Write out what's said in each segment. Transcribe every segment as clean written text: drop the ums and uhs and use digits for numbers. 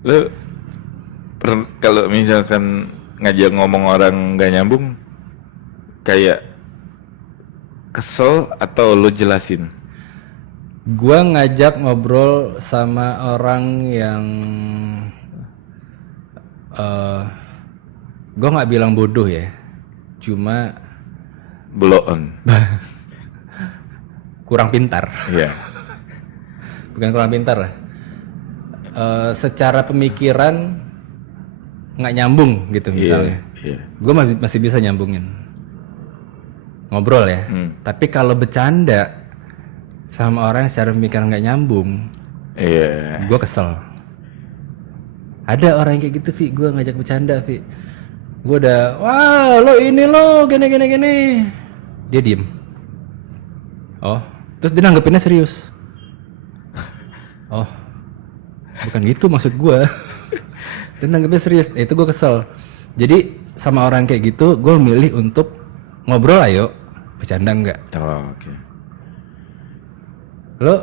Lu kalau misalkan ngajak ngomong orang nggak nyambung, kayak kesel atau lu jelasin? Gua ngajak ngobrol sama orang yang eh gua nggak bilang bodoh ya, cuma Blow on. kurang pintar. Iya. Bukan kurang pintar lah. Secara pemikiran nggak nyambung gitu Iya. misalnya. Iya. Gue masih bisa nyambungin ngobrol ya. Tapi kalau bercanda sama orang yang secara pemikiran nggak nyambung, Iya. gue kesel. Ada orang yang kayak gitu, Vi. Gue ngajak bercanda, Vi. Gue udah, wah lo ini lo gini. Dia diem. Oh, terus dia nanggepinnya serius. Oh, bukan gitu maksud gue. Dan nanggepnya serius. Itu gue kesel. Jadi sama orang kayak gitu, gue milih untuk ngobrol ayo, bercanda enggak. Oh, oke. Lo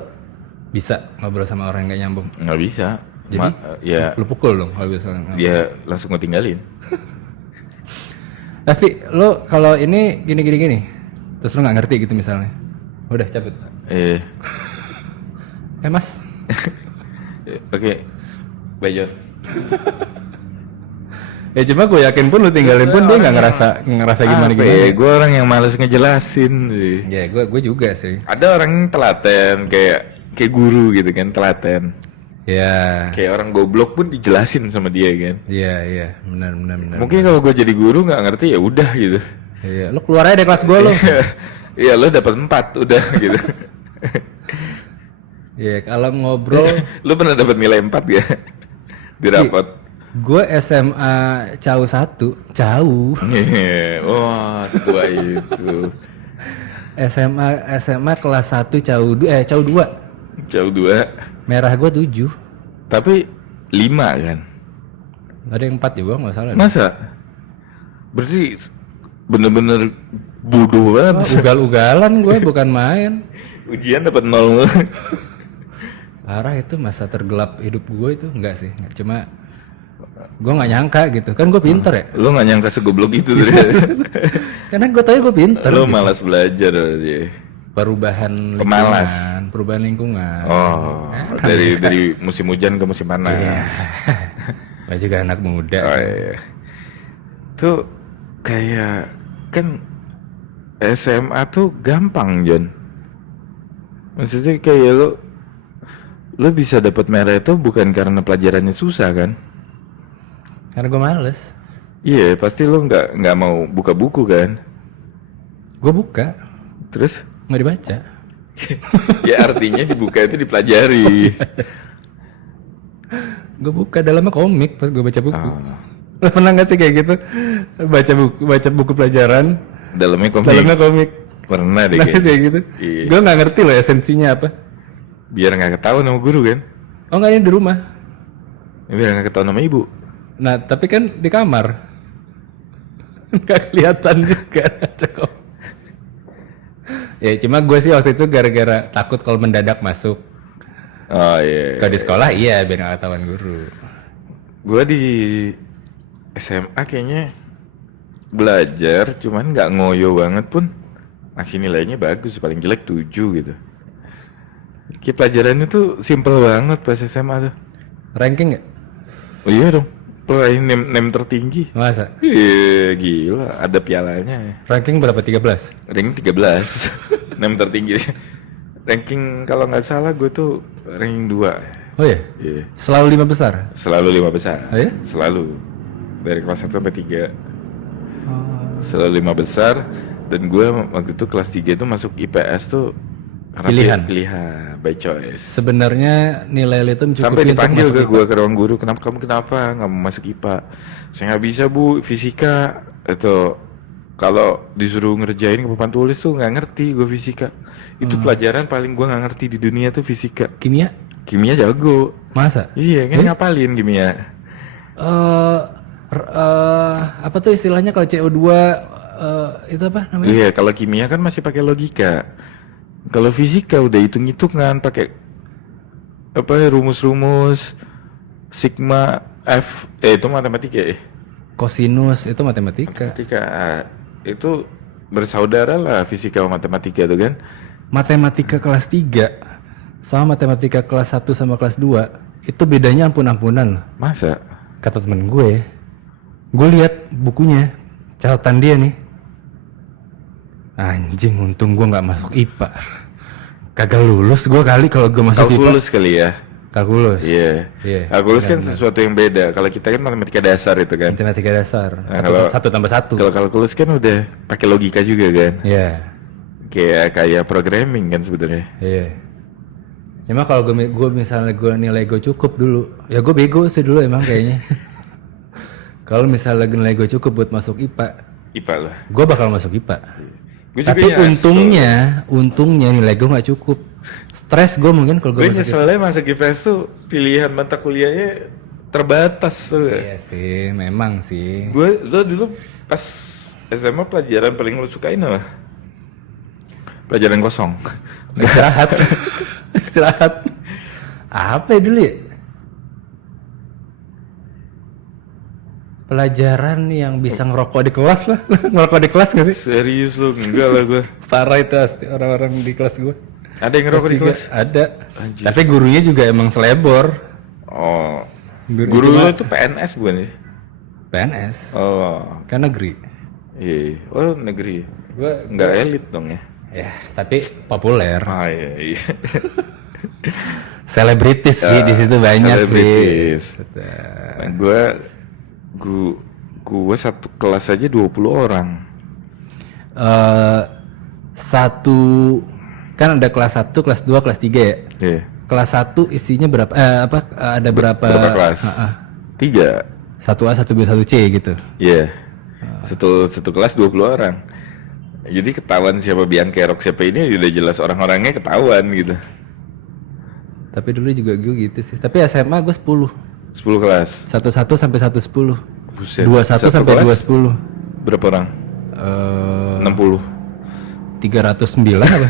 bisa ngobrol sama orang yang gak nyambung. Nggak bisa. Jadi Ya lo pukul dong kalau bisa. dia langsung ngetinggalin. Tapi lo kalau ini gini, terus lo nggak ngerti gitu misalnya, udah cabut. Eh, Mas, oke. Bye John. ya cuma gue yakin pun lo tinggalin pun dia nggak ngerasa gimana. Gue orang yang males ngejelasin sih. Ya gue juga sih. Ada orang yang telaten kayak guru gitu kan, telaten. Ya, Kayak orang goblok pun dijelasin sama dia kan. iya, benar. Mungkin kalau gue jadi guru nggak ngerti ya udah gitu. Iya, lo keluar aja dari kelas gue lo. Iya lo dapat 4 udah gitu. Iya, kalau ngobrol, Lo pernah dapat nilai 4 ya di rapat? gue SMA jauh 1, jauh. Wah setua itu. SMA kelas 1 jauh 2, jauh 2. Jauh 2. Merah gue 7. Tapi 5 kan? Ada yang 4 juga nggak salah. Masa? Berarti bener-bener bodoh banget. Ugal-ugalan gue bukan main. Ujian dapat 0. Parah itu masa tergelap hidup gue itu enggak sih. Cuma gue nggak nyangka gitu. Kan gue pinter ya. Lo nggak nyangka segoblok itu tadi. Karena gue tahu gue pinter. Lo malas belajar berarti. Perubahan Pemalas. lingkungan, perubahan lingkungan. Oh, dari musim hujan ke musim panas. Gue juga anak muda. Oh, iya. Tuh kayak kan SMA tuh gampang John. Maksudnya kayak lo bisa dapat merah itu bukan karena pelajarannya susah kan? Karena gue males. Iya pasti lo nggak mau buka buku kan? Gue buka, Terus nggak dibaca. ya artinya dibuka itu dipelajari. Gue buka dalamnya komik pas gue baca buku. Oh, Lo pernah nggak sih kayak gitu? Baca buku pelajaran, dalamnya komik. dalamnya komik. Pernah deh Pernah kayaknya. kayak gitu. Iya. Gue nggak ngerti loh esensinya apa. Biar nggak ketahuan sama guru kan? Oh nggak, ini di rumah. Biar nggak ketahuan sama ibu. Nah tapi kan di kamar. Nggak kelihatan juga. Cakep. Ya cuma gue sih waktu itu gara-gara takut kalau mendadak masuk. Oh iya. Kalau di sekolah iya biar nggak ketahuan guru. Gue di SMA kayaknya belajar, cuman nggak ngoyo banget pun masih nilainya bagus, paling jelek 7 gitu. Kayak pelajarannya tuh simple banget pas SMA tuh. Ranking nggak? Oh iya dong, peraih nem tertinggi. Masa? Iya gila, ada pialanya. Ranking berapa? 13? Ranking 13, nem tertinggi. Ranking kalau nggak salah gue tuh ranking 2. Oh iya? Iya, Selalu 5 besar? selalu 5 besar. Oh iya? Selalu. Dari kelas 1 sampai 3. Selalu 5 besar. Dan gue waktu itu kelas 3 itu masuk IPS tuh karena pilihan by choice. Sebenarnya nilai lu itu mencukupi Sampai untuk dipanggil masuk ke IPA. gue ke ruang guru, kenapa nggak mau masuk IPA? Saya nggak bisa bu, fisika itu kalau disuruh ngerjain ke papan tulis tuh nggak ngerti gue fisika. Itu pelajaran paling gue nggak ngerti di dunia tuh fisika. Kimia? Kimia jago. Masa? Iya kan ngapalin kimia. Apa tuh istilahnya kalau CO2 itu apa namanya? Iya kalau kimia kan masih pakai logika. Kalau fisika udah hitung-hitungan pakai apa ya, rumus-rumus. Sigma F itu matematika ya. Kosinus itu matematika. Matematika itu bersaudara lah fisika sama matematika tuh kan. Matematika kelas 3 sama matematika kelas 1 sama kelas 2 itu bedanya ampun-ampunan loh. Masa? Kata temen gue lihat bukunya, catatan dia nih. Anjing, untung gue nggak masuk IPA. Kagak lulus gue kali kalau gue masuk IPA. Kalkulus kali ya. Kalkulus. Iya. Kalkulus kan sesuatu yang beda. Kalau kita kan matematika dasar itu kan. Matematika dasar. Nah, kalau 1+1. Kalau kalkulus kan udah pakai logika juga kan. Iya. Kayak programming kan sebenarnya. Iya. Cuma kalau gue misalnya gue nilai gue cukup dulu, ya gue bego sih dulu emang kayaknya. Kalau misalnya nilai gue cukup buat masuk IPA, IPA lah. gue bakal masuk IPA. Gue juga Tapi untungnya nilai gue nggak cukup. Stres gue mungkin kalau gue gue masuk IPA. nyeselnya masuk IPS tuh pilihan mata kuliahnya terbatas tuh. Iya sih, memang sih. Lo dulu pas SMA pelajaran paling lo sukain apa? Pelajaran kosong. Istirahat. Istirahat. Apa ya dulu ya? Pelajaran yang bisa ngerokok di kelas lah. Ngerokok di kelas gak sih? Serius lo? Enggak lah gue. Parah itu pasti orang-orang di kelas gue. Ada yang ngerokok di kelas? Ada. Anjir. Tapi gurunya juga emang selebor. Oh. Guru Guru lo itu PNS bukan sih? PNS. Oh. Kan negeri. Iya. Oh negeri. Gue Enggak elit dong ya? ya, tapi populer. Ah iya. Selebritis sih di situ banyak. Selebritis. Betul. Nah, gue satu kelas aja 20 orang. Satu kan ada kelas 1, kelas 2, kelas 3 ya. Iya. Kelas 1 isinya berapa? Ada berapa? Berapa kelas? 3. 1A, 1B, 1C gitu. Iya. Satu kelas 20 orang. Jadi ketahuan siapa Biang Kerok siapa ini udah jelas orang-orangnya ketahuan gitu. Tapi dulu juga gue gitu sih. Tapi SMA gue 10. 10 kelas. 11 sampai 110. Buset. 21 Satu sampai kelas 210. Berapa orang? 60. 60. 309 apa?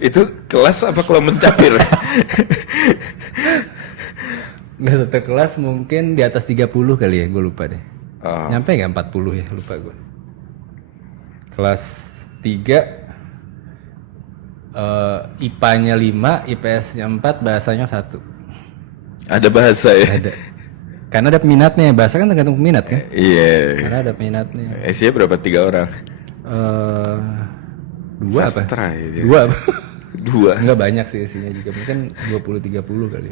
Itu kelas apa kalau mencapir? Enggak, satu kelas mungkin di atas 30 kali ya, gue lupa deh. Oh. Nyampe nggak 40 ya, lupa gue. Kelas 3 IPA-nya 5, IPS-nya 4, bahasanya 1. Ada bahasa ya? Ada. Karena ada peminatnya, bahasa kan tergantung peminat kan? Iya. Karena ada peminatnya. Isinya berapa? 3 orang? 2 apa? Sastra ya. 2 apa? 2. Enggak banyak sih isinya juga, mungkin 20-30 kali.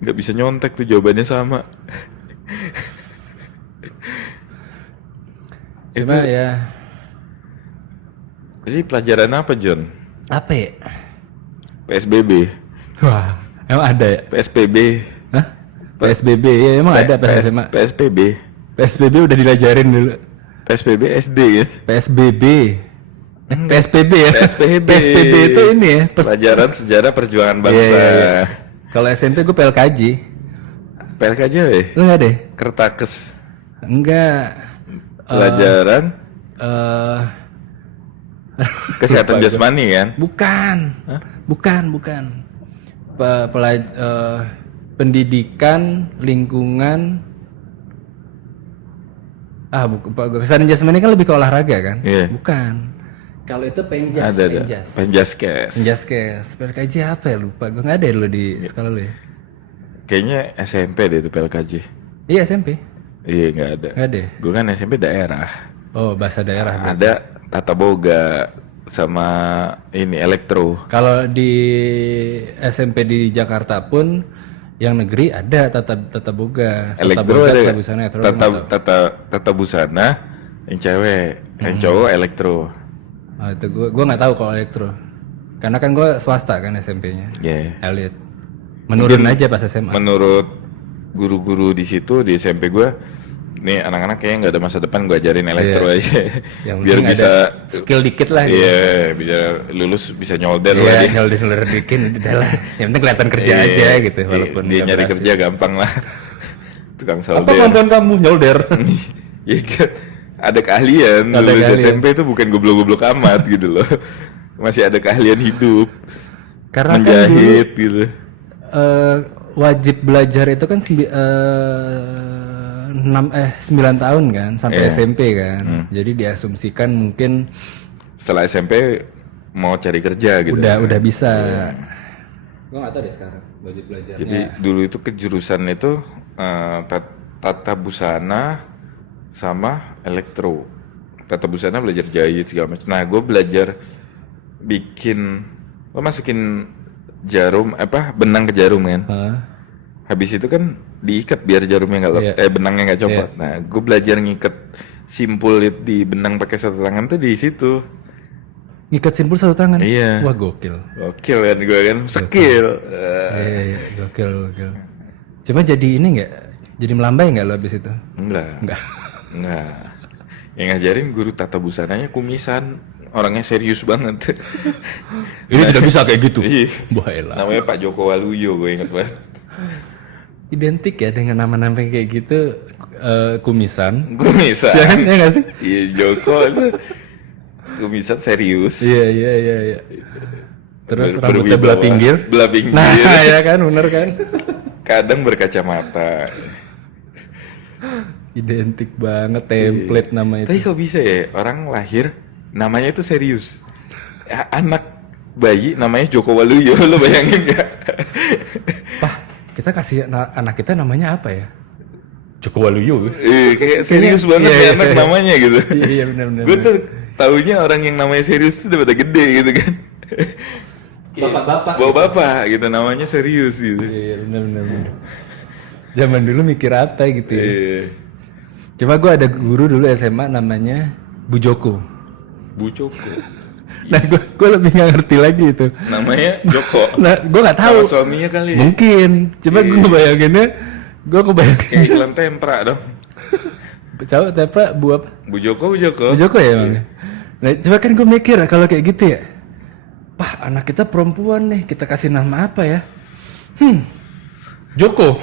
Nggak bisa nyontek tuh jawabannya sama. Cuma ya Sih pelajaran apa John? apa ya? PSBB. Wah, emang ada ya? PSPB. Hah? PSBB ya emang ada pas SMA. PSPB. PSBB udah dilajarin dulu. PSPB SD ya. PSBB. PSPB ya. PSPB. PSPB itu ini ya. Pelajaran sejarah perjuangan bangsa. Iya. Kalau SMP gue PLKJ. PLKJ weh. Lu nggak deh? Kertakes. Enggak. Pelajaran kesehatan jasmani kan? Bukan. Bukan. Pendidikan lingkungan. Kesehatan jasmani kan lebih ke olahraga kan? Iya. Bukan. Kalau itu penjas. Ada. Penjaskes. Penjaskes. PLKJ apa ya, lupa. Gue nggak ada dulu di sekolah lu ya. Kayaknya SMP deh itu PLKJ. Iya SMP. Iya nggak ada. Nggak ada. Gue kan SMP daerah. Oh, bahasa daerah. Ada tata boga sama ini elektro. Kalau di SMP di Jakarta pun yang negeri ada tata boga. Elektro ada. Tata busana, Tata busana yang cewek, yang cowok elektro. Oh, itu gue nggak tahu kalau elektro. Karena kan gue swasta kan SMP-nya. Iya. Elit. Menurun aja pas SMA. Menurut guru-guru di situ di SMP gue, nih anak-anak kayaknya nggak ada masa depan, gue ajarin elektro aja. Yang biar penting bisa ada skill dikit lah. Iya, biar lulus bisa nyolder Iya, lagi. nyolder dikit udah lah. Yang penting kelihatan kerja Iya, aja gitu, walaupun dia nggak nyari berhasil. kerja gampang lah. Tukang Apa solder. kemampuan kamu nyolder? Ya kan ada keahlian. Ada Lulus keahlian. SMP itu bukan goblok-goblok amat gitu loh. Masih ada keahlian hidup. Karena Menjahit gitu. wajib belajar itu kan 9 tahun kan sampai SMP kan. Jadi diasumsikan mungkin Setelah SMP mau cari kerja gitu. udah bisa. Gue nggak tahu deh sekarang wajib belajarnya. Jadi dulu itu kejurusan itu tata busana sama elektro. Tata busana belajar jahit segala macam. Nah, gue belajar lo masukin benang ke jarum kan. Habis itu kan diikat biar jarumnya nggak benangnya nggak copot. Nah, gue belajar ngikat simpul di benang pakai satu tangan tuh di situ. Ngikat simpul satu tangan. Iya. Wah, gokil. Gokil kan gue kan skill. Iya, gokil. Cuma jadi ini nggak? Jadi melambai nggak lo abis itu? Enggak. Yang ngajarin guru tata busananya kumisan, orangnya serius banget. Ini tidak bisa kayak gitu. Iya. Baiklah. Namanya Pak Joko Waluyo, gue ingat banget. Identik ya dengan nama-nama kayak gitu, kumisan. Kumisan. Ya nggak sih? Iya, Joko itu kumisan serius. Iya. Terus rambutnya belah pinggir. Belah pinggir. Nah, ya kan, bener kan? Kadang berkacamata. Identik banget template nama itu. Tapi kok bisa ya orang lahir namanya itu serius. Ya, anak bayi namanya Joko Waluyo, lo bayangin gak? Pak, kita kasih anak kita namanya apa ya? Joko Waluyo. Kayak serius banget ya anak namanya gitu. Iya benar. Gue tuh taunya orang yang namanya serius tuh udah gede gitu kan. Bapak gitu namanya serius gitu. Iya benar. Zaman dulu mikir apa gitu ya. Iya. Cuma gue ada guru dulu SMA namanya Bu Joko. Nah gue lebih nggak ngerti lagi itu. Namanya Joko. Nah gue nggak tahu. Sama suaminya kali. Mungkin. Cuma gue ngebayanginnya. Kayak iklan tempra dong. Coba tempra Bu apa? Bu Joko Bu Joko ya emang. Nah coba kan gue mikir kalau kayak gitu ya. Pak anak kita perempuan nih, kita kasih nama apa ya? Joko.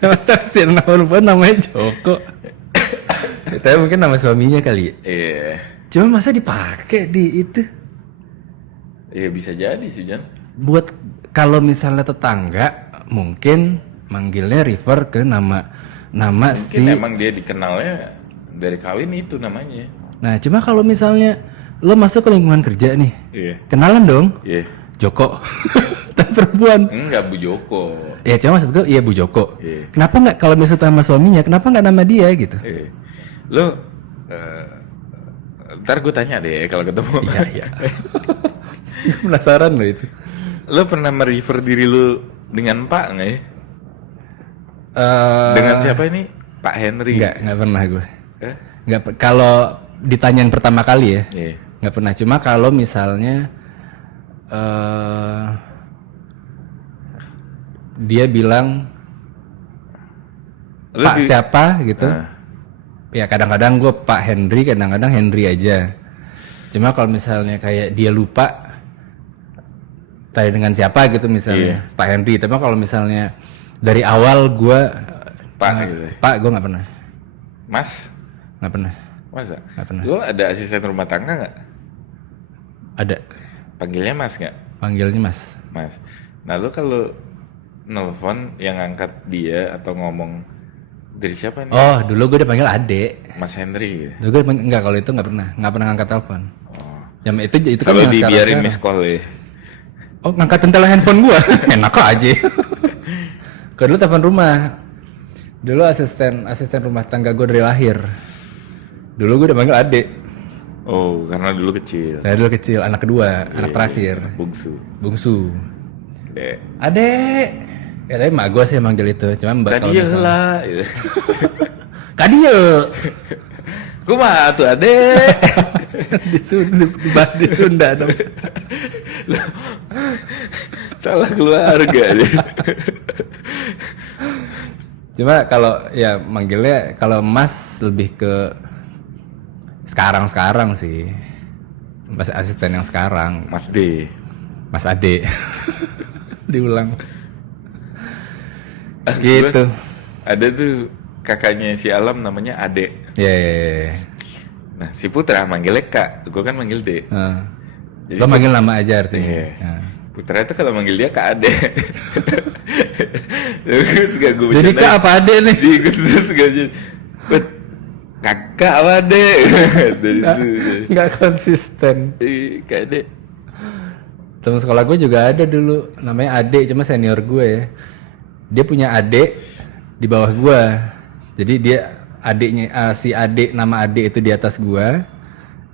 Masa kasih nama perempuan namanya Joko. Tapi mungkin nama suaminya kali ya. Iya. Cuma masa dipakai di itu? Iya bisa jadi sih Jan. Buat kalau misalnya tetangga mungkin manggilnya refer ke nama si. Mungkin emang dia dikenalnya dari kawin itu namanya. Nah cuma kalau misalnya lo masuk ke lingkungan kerja nih, kenalan dong. Iya. Joko. Tapi perempuan. Enggak Bu Joko. Ya cuma maksud gue iya Bu Joko. Iya. Kenapa nggak kalau misalnya sama suaminya, kenapa nggak nama dia gitu? Iya. Lo ntar gue tanya deh kalau ketemu. Iya. Gue penasaran lo itu. Lo pernah merefer diri lo dengan Pak nggak ya? Dengan siapa ini? Pak Henry. Nggak pernah gue. Nggak. Kalau ditanyain pertama kali ya, nggak pernah. Cuma kalau misalnya dia bilang Pak siapa gitu. Ya kadang-kadang gue Pak Henry, kadang-kadang Henry aja. Cuma kalau misalnya kayak dia lupa tanya dengan siapa gitu misalnya Pak Henry. Tapi kalau misalnya dari awal gue Pak gitu. Pak gue nggak pernah. Mas? Nggak pernah. Masa? Nggak pernah. Lo ada asisten rumah tangga nggak? Ada. Panggilnya Mas nggak? Panggilnya Mas. Mas. Nah lo kalau nelfon yang angkat dia atau ngomong dari siapa nih? Oh dulu gue udah panggil Ade. Mas Henry. Gitu. Dulu gue enggak, kalau itu nggak pernah ngangkat telepon. Oh. Yang itu kan Kalau yang dibiarin sekarang. miss call ya. Oh ngangkatin telepon handphone gue. Enak aja. Kalau dulu telepon rumah. Dulu asisten rumah tangga gue dari lahir. Dulu gue udah panggil Ade. Oh karena dulu kecil. Saya dulu kecil, anak kedua, anak terakhir. Bungsu. Ade. Ya tapi mak gue sih yang manggil itu. Cuma mbak kalau Kadia misalnya lah. Kadia. Kumaha tuh Ade. di Sunda dong. Salah keluarga dia. Cuma kalau ya manggilnya kalau Mas lebih ke sekarang sih. Mas asisten yang sekarang. Mas D. Mas Ade. Diulang. Gitu. Ada tuh kakaknya si Alam namanya Ade. Ya. Nah si Putra manggilnya Kak, gue kan manggil D. Lo manggil nama aja artinya. Iya. Putra itu kalau manggil dia Kak Ade. Terus gak gue Jadi Kak apa Ade nih? Iya, gue suka aja. Bet, kakak apa Ade? Dari itu. Nggak konsisten. Kak Ade. Teman sekolah gue juga ada dulu, namanya Ade, cuma senior gue ya. Dia punya adik di bawah gue. Jadi dia adiknya, si adik, nama adik itu di atas gue.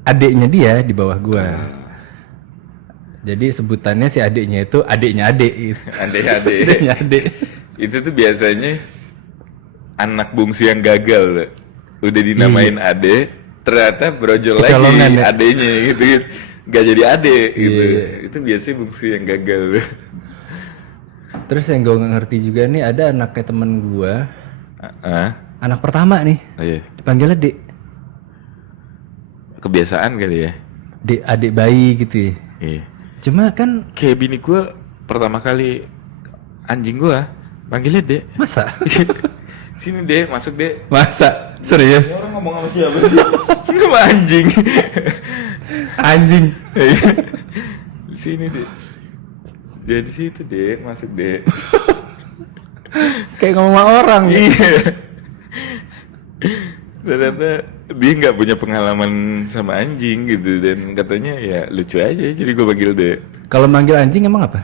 Adiknya dia di bawah gue. Jadi sebutannya si adiknya itu adiknya adik. Gitu. Adik-adik. Adiknya adik. Itu tuh biasanya anak bungsu yang gagal loh. Udah dinamain Ade, ternyata brojol Kecolongan lagi ya? adenya gitu. Gak jadi ade gitu. Iya. Itu biasanya bungsu yang gagal loh. Terus yang gue nggak ngerti juga nih, ada anaknya temen gue, anak pertama nih, Oh iya. dipanggilnya Dek. Kebiasaan kali ya. Dek, adik bayi gitu ya. Iya. Cuma kan, Kayak bini gue pertama kali anjing gue panggilnya Dek. masa? Sini Dek, masuk Dek. Masa? Serius? Orang ngomong sama siapa? Sama anjing. Anjing. Sini Dek. Dia di situ Dek, masuk Dek. Kayak ngomong sama orang. Iya. Ternyata dia nggak punya pengalaman sama anjing gitu, dan katanya ya lucu aja, jadi gue panggil Dek. Kalau manggil anjing emang apa?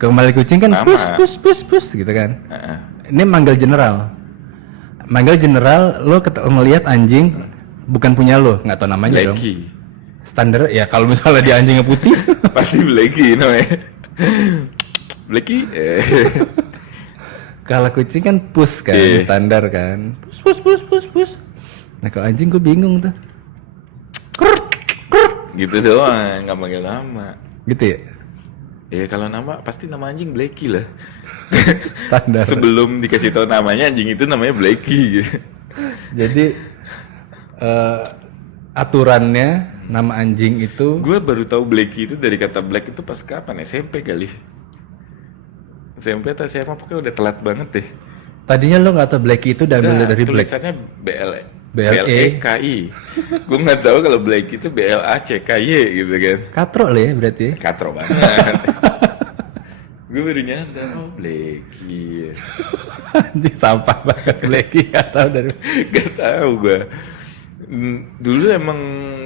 Kembali kucing kan Nama. pus gitu kan. Ini manggil general. Manggil general, lo ngelihat anjing bukan punya lo, nggak tahu namanya dong. Blacky. Standar ya, kalau misalnya dia anjingnya putih, Pasti Blacky namanya. Blacky. kalau kucing kan pus kan, Iya. standar kan. Pus. Nah kalau anjing gue bingung tuh. Gitu doang, nggak panggil nama. Gitu ya? Ya kalau nama pasti nama anjing Blacky lah. Standar. Sebelum dikasih tahu namanya, anjing itu namanya Blacky. Jadi aturannya nama anjing itu Gue baru tahu Blacky itu dari kata black itu pas kapan? SMP kali. SMP atau SMA, pokoknya udah telat banget deh. tadinya lo nggak tahu black itu diambil dari black. Tulisannya BLE. BLE. BLEKI. Gue nggak tahu kalau black itu BLACKY gitu kan. Katro lah ya berarti. Ya? Katro banget. Gue baru nyadar, oh Blacky. Anjing sampah banget Blacky, nggak tahu dari. Gak tahu gue. Dulu emang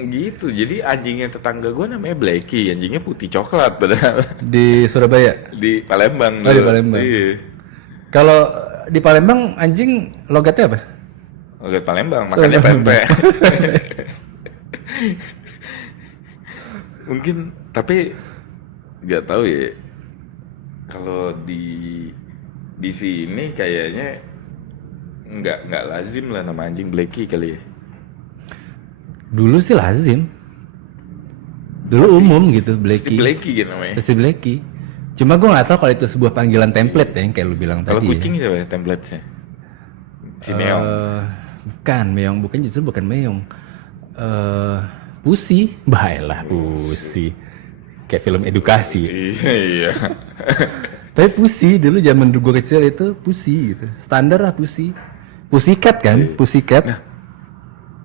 gitu. Jadi anjingnya tetangga gue namanya Blacky, anjingnya putih coklat padahal. Di Surabaya. Di Palembang. Oh, di dulu. Palembang. Iya. Kalau di Palembang anjing logatnya apa? Oke, Palembang, makanya pempek. Mungkin, tapi nggak tahu ya. Kalau di sini kayaknya nggak lazim lah nama anjing Blacky kali ya. Dulu sih lazim. Dulu umum gitu Pasti Blacky. Blacky gitu namanya. Pasti Blacky. Cuma gue nggak tahu kalau itu sebuah panggilan template ya, yang kayak lu bilang Kalau tadi. kucing siapa ya template-nya? Si Ya. Meong. Meong bukan, justru bukan meong. Pusi, baiklah Pusi. Kayak film edukasi. Iya. Tapi Pusi dulu zaman gue kecil itu Pusi gitu. Standar lah Pusi. Pusikat kan? Pusikat. Nah,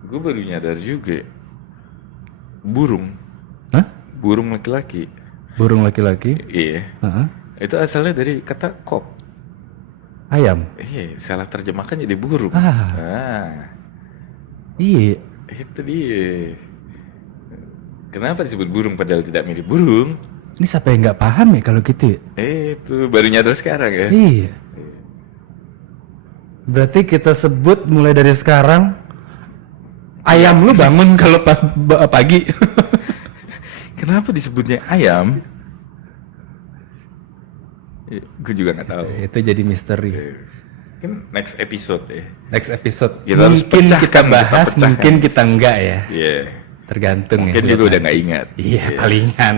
gue baru nyadar juga. Burung. Hah? Burung laki-laki. Burung laki-laki. Iya. Heeh. Itu asalnya dari kata kok. Ayam. Iya, salah terjemahkan jadi burung. Ah. Iya. Itu dia. Kenapa disebut burung padahal tidak mirip burung? Ini siapa yang nggak paham ya kalau gitu ya? Itu baru nyadar sekarang ya. Iya. Berarti kita sebut mulai dari sekarang ayam lu bangun kalau pas pagi. Kenapa disebutnya ayam? Gue juga nggak tahu. Itu jadi misteri. Mungkin next episode ya. Next episode Kita harus mungkin kita pecahkan, bahas, kita pecahkan. mungkin kita enggak ya. Iya. Tergantung Mungkin ya. juga udah nggak ingat. Iya, palingan.